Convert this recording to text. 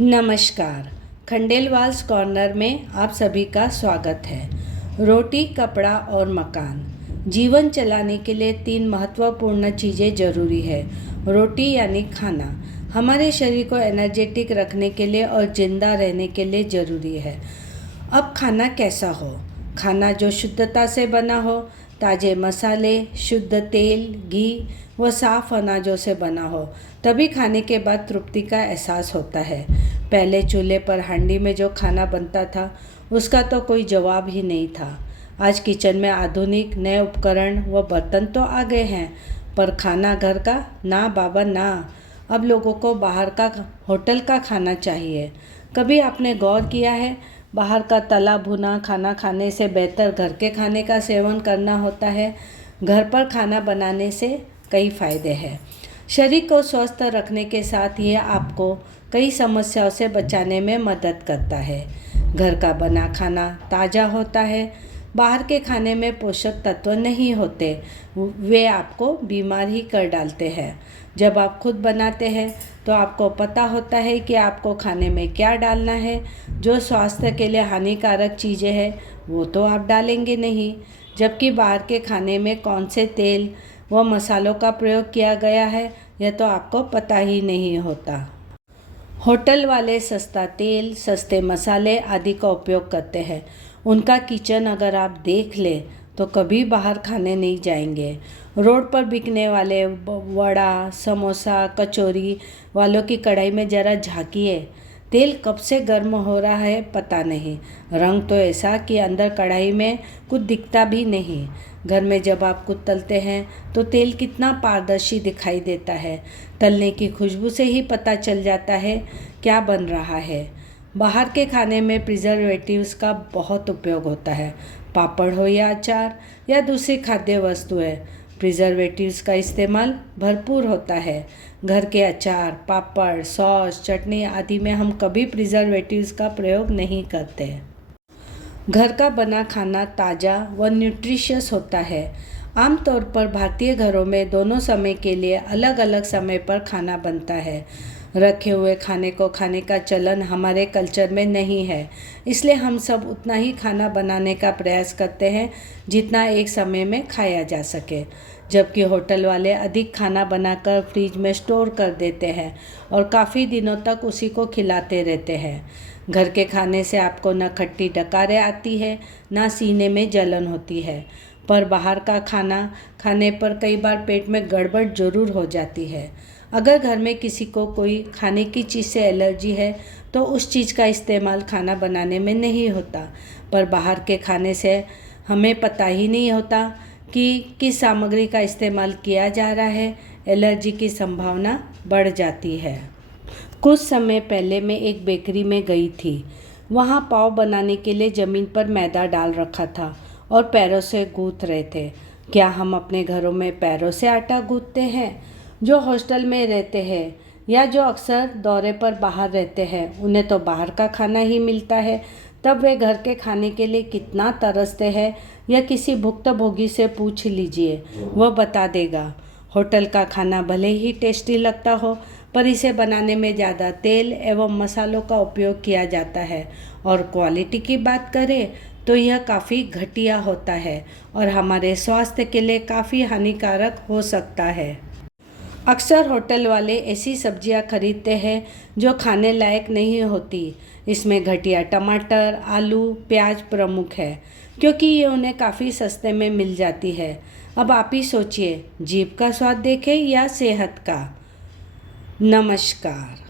नमस्कार। खंडेलवाल्स कॉर्नर में आप सभी का स्वागत है। रोटी, कपड़ा और मकान। जीवन चलाने के लिए 3 महत्वपूर्ण चीज़ें ज़रूरी है। रोटी यानी खाना, हमारे शरीर को एनर्जेटिक रखने के लिए और ज़िंदा रहने के लिए ज़रूरी है। अब खाना कैसा हो? खाना जो शुद्धता से बना हो, ताज़े मसाले, शुद्ध तेल, घी व साफ़ अनाजों से बना हो, तभी खाने के बाद तृप्ति का एहसास होता है। पहले चूल्हे पर हांडी में जो खाना बनता था, उसका तो कोई जवाब ही नहीं था। आज किचन में आधुनिक नए उपकरण व बर्तन तो आ गए हैं, पर खाना घर का ना बाबा ना। अब लोगों को बाहर का, होटल का खाना चाहिए। कभी आपने गौर किया है, बाहर का तला भुना खाना खाने से बेहतर घर के खाने का सेवन करना होता है। घर पर खाना बनाने से कई फ़ायदे हैं। शरीर को स्वस्थ रखने के साथ ये आपको कई समस्याओं से बचाने में मदद करता है। घर का बना खाना ताज़ा होता है। बाहर के खाने में पोषक तत्व नहीं होते, वे आपको बीमार ही कर डालते हैं। जब आप खुद बनाते हैं तो आपको पता होता है कि आपको खाने में क्या डालना है। जो स्वास्थ्य के लिए हानिकारक चीज़ें हैं वो तो आप डालेंगे नहीं, जबकि बाहर के खाने में कौन से तेल व मसालों का प्रयोग किया गया है यह तो आपको पता ही नहीं होता। होटल वाले सस्ता तेल, सस्ते मसाले आदि का उपयोग करते हैं। उनका किचन अगर आप देख लें तो कभी बाहर खाने नहीं जाएंगे। रोड पर बिकने वाले वड़ा, समोसा, कचौरी वालों की कढ़ाई में ज़रा झांकिए, तेल कब से गर्म हो रहा है पता नहीं। रंग तो ऐसा कि अंदर कढ़ाई में कुछ दिखता भी नहीं। घर में जब आप कुछ तलते हैं तो तेल कितना पारदर्शी दिखाई देता है। तलने की खुशबू से ही पता चल जाता है क्या बन रहा है। बाहर के खाने में प्रिजर्वेटिव्स का बहुत उपयोग होता है। पापड़ हो या अचार या दूसरी खाद्य वस्तुएं, प्रिजर्वेटिव्स का इस्तेमाल भरपूर होता है। घर के अचार, पापड़, सॉस, चटनी आदि में हम कभी प्रिजर्वेटिव्स का प्रयोग नहीं करते। घर का बना खाना ताज़ा व न्यूट्रिशियस होता है। आमतौर पर भारतीय घरों में दोनों समय के लिए अलग अलग समय पर खाना बनता है। रखे हुए खाने को खाने का चलन हमारे कल्चर में नहीं है, इसलिए हम सब उतना ही खाना बनाने का प्रयास करते हैं जितना एक समय में खाया जा सके। जबकि होटल वाले अधिक खाना बनाकर फ्रिज में स्टोर कर देते हैं और काफ़ी दिनों तक उसी को खिलाते रहते हैं। घर के खाने से आपको न खट्टी डकारें आती है, ना सीने में जलन होती है, पर बाहर का खाना खाने पर कई बार पेट में गड़बड़ जरूर हो जाती है। अगर घर में किसी को कोई खाने की चीज़ से एलर्जी है तो उस चीज़ का इस्तेमाल खाना बनाने में नहीं होता, पर बाहर के खाने से हमें पता ही नहीं होता कि किस सामग्री का इस्तेमाल किया जा रहा है। एलर्जी की संभावना बढ़ जाती है। कुछ समय पहले मैं एक बेकरी में गई थी। वहाँ पाव बनाने के लिए ज़मीन पर मैदा डाल रखा था और पैरों से गूँथ रहे थे। क्या हम अपने घरों में पैरों से आटा गूँथते हैं? जो हॉस्टल में रहते हैं या जो अक्सर दौरे पर बाहर रहते हैं, उन्हें तो बाहर का खाना ही मिलता है, तब वे घर के खाने के लिए कितना तरसते हैं या किसी भुक्तभोगी से पूछ लीजिए, वह बता देगा। होटल का खाना भले ही टेस्टी लगता हो, पर इसे बनाने में ज़्यादा तेल एवं मसालों का उपयोग किया जाता है और क्वालिटी की बात करें तो यह काफ़ी घटिया होता है और हमारे स्वास्थ्य के लिए काफ़ी हानिकारक हो सकता है। अक्सर होटल वाले ऐसी सब्जियां खरीदते हैं जो खाने लायक नहीं होती। इसमें घटिया टमाटर, आलू, प्याज प्रमुख है, क्योंकि ये उन्हें काफ़ी सस्ते में मिल जाती है। अब आप ही सोचिए, जीभ का स्वाद देखें या सेहत का। नमस्कार।